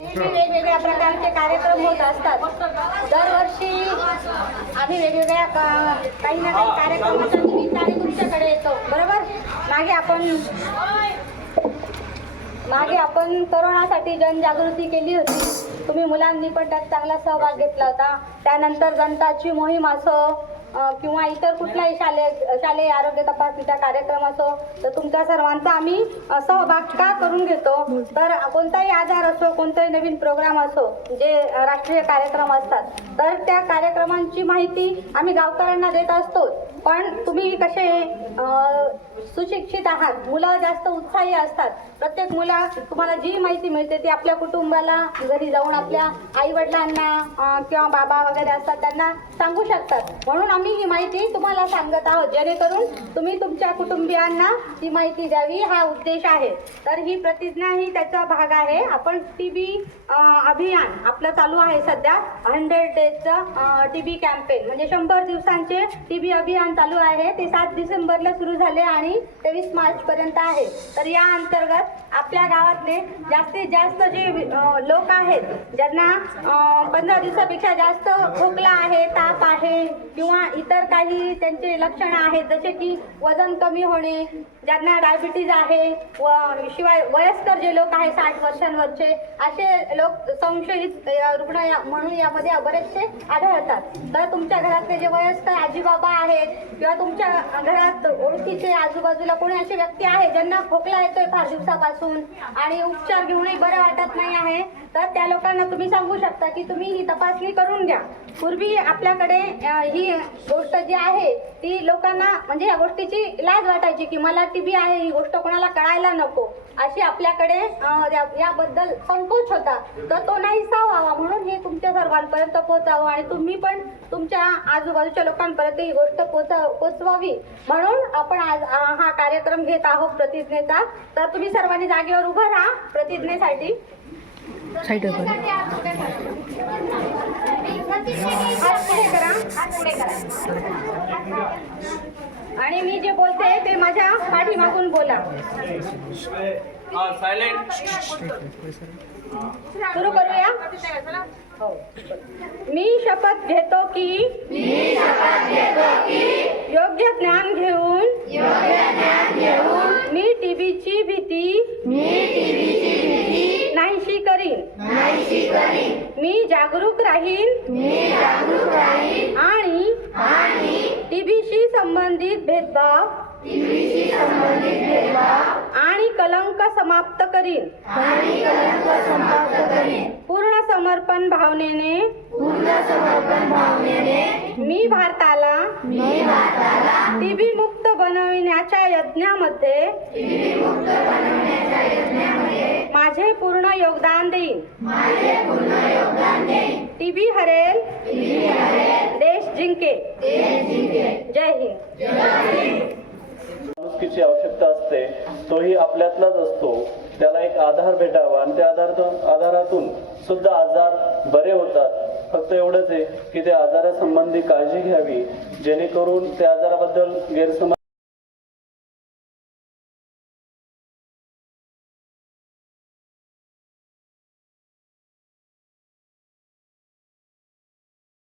वेगवेगळ्या प्रकारचे कार्यक्रम होत असतात. दरवर्षी आम्ही वेगवेगळ्या काही ना काही कार्यक्रमाच्या निमित्ताने तुमच्याकडे येतो, बरोबर. मागे आपण करोनासाठी जनजागृती केली होती. तुम्ही मुलांनी पण त्यात चांगला सहभाग घेतला होता. त्यानंतर दंताची मोहीम असो किंवा इतर कुठलाही शालेय आरोग्य तपासणीचा कार्यक्रम असो, तर तुमच्या सर्वांचा आम्ही सहभाग का करून घेतो, तर कोणताही आजार असो, कोणताही नवीन प्रोग्राम असो, जे राष्ट्रीय कार्यक्रम असतात, तर त्या कार्यक्रमांची माहिती आम्ही गावकऱ्यांना देत असतो. पण तुम्ही कसे सुशिक्षित आहात, मुलं जास्त उत्साही असतात. प्रत्येक मुला तुम्हाला जी माहिती मिळते ती आपल्या कुटुंबाला घरी जाऊन आपल्या आई वडिलांना किंवा बाबा वगैरे असतात त्यांना सांगू शकतात. म्हणून आम्ही ही माहिती तुम्हाला सांगत आहोत, जेणेकरून तुम्ही तुमच्या कुटुंबियांना ही माहिती द्यावी, हा उद्देश आहे. तर ही प्रतिज्ञा ही त्याचा भाग आहे. आपण टीबी अभियान आपलं चालू आहे सध्या. 100 डेजचं टीबी कॅम्पेन म्हणजे 100 दिवसांचे टीबी अभियान चालू आहे. ते 7 डिसेंबरला सुरू झाले आणि 23 मार्च पर्यंत आहे. तर या अंतर्गत आपल्या गावातले जास्तीत जास्त जे लोक आहेत, ज्यांना 15 दिवसापेक्षा जास्त खोकला आहे, ताप आहे किंवा इतर काही त्यांचे लक्षणं आहेत, जसे की वजन कमी होणे, ज्यांना डायबिटीज आहे, व शिवाय वयस्कर जे लोक आहेत 60 वर्षांवरचे, असे लोक संशयित रुग्ण म्हणून यामध्ये बरेचसे आढळतात. तर तुमच्या घरातले जे वयस्कर आजीबाबा आहेत किंवा तुमच्या घरात ओळखीचे आजूबाजूला कोणी असे व्यक्ती आहे ज्यांना खोकला येतोय फार दिवसापासून आणि उपचार घेऊनही बरं वाटत नाही आहे, तर त्या लोकांना तुम्ही सांगू शकता की तुम्ही ही तपासणी करून घ्या. पूर्वी आपल्याकडे ही गोष्ट जी आहे ती लोकांना म्हणजे या गोष्टीची लाज वाटायची की मला टीबी आहे, ही गोष्ट कोणाला कळायला नको, अशी आपल्याकडे याबद्दल संकोच होता. तर तो नाहीसा व्हावा म्हणून हे तुमच्या सर्वांपर्यंत पोहोचावं आणि तुम्ही पण तुमच्या आजूबाजूच्या लोकांपर्यंत ही गोष्ट पोचवावी म्हणून आपण आज हा कार्यक्रम घेत आहोत प्रतिज्ञेचा. तर तुम्ही सर्वांनी जागेवर उभं राहा प्रतिज्ञेसाठी. हात पुढे करा आणि मी जे बोलते ते माझ्या पाठीमागून बोला. सुरू करूया. मी शपथ घेतो की योग्य ज्ञान घेऊन मी टीबीची भीती नाहीशी करीन. मी जागरूक राहीन आणि टीबीशी संबंधित भेदभाव आणि कलंक समाप्त करीन. पूर्ण समर्पण भावनेने मी भारताला टीबी मुक्त बनविण्याच्या यज्ञामध्ये माझे पूर्ण योगदान देईन. टीबी हरेल, देश जिंके. जय हिंद. माणुसकीची आवश्यकता असते, तोही आपल्यातलाच असतो. त्याला एक आधार भेटावा आणि त्या आधारातून सुद्धा आजार बरे होतात. फक्त एवढंच आहे की त्या आजारासंबंधी काळजी घ्यावी, जेणेकरून त्या आजाराबद्दल गैरसमज